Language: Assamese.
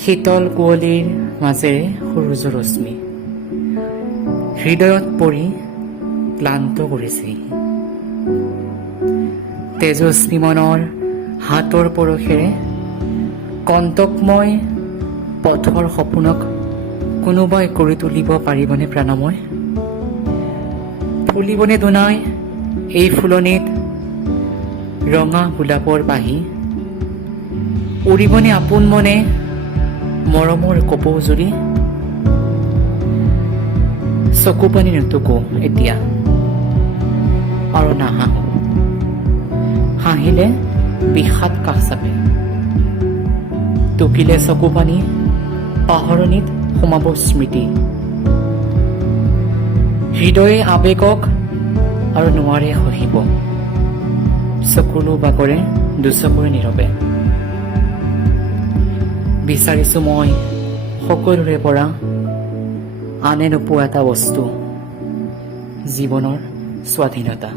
শীতল কুঁৱলীৰ মাজেৰে সূৰ্য ৰশ্মি হৃদয়ত পৰি ক্লান্ত কৰিছে। তেজস্বী মনৰ হাতৰ পৰশেৰে কণ্টকময় পথৰ সপোনক কোনোবাই কৰি তুলিব পাৰিবনে প্ৰাণময়? ফুলিবনে দুনাই এই ফুলনিত ৰঙা গোলাপৰ পাহি? উৰিবনে আপোন মনে মৰমৰ কপৌজুৰি? চকু পানী নুটুকো এতিয়া আৰু নাহাঁহো, হাঁহিলে বিষাদ কাষ চাপে। টুকিলে চকু পানী পাহৰণিত সোমাব স্মৃতি। হৃদয়ে আৱেগক আৰু নোৱাৰে সহিব, চকুলো বাগৰে দুচকুৰে নীৰৱে। বিচাৰিছো মই সকলোৰে পৰা আনে নোপোৱা এটা বস্তু, জীৱনৰ স্বাধীনতা।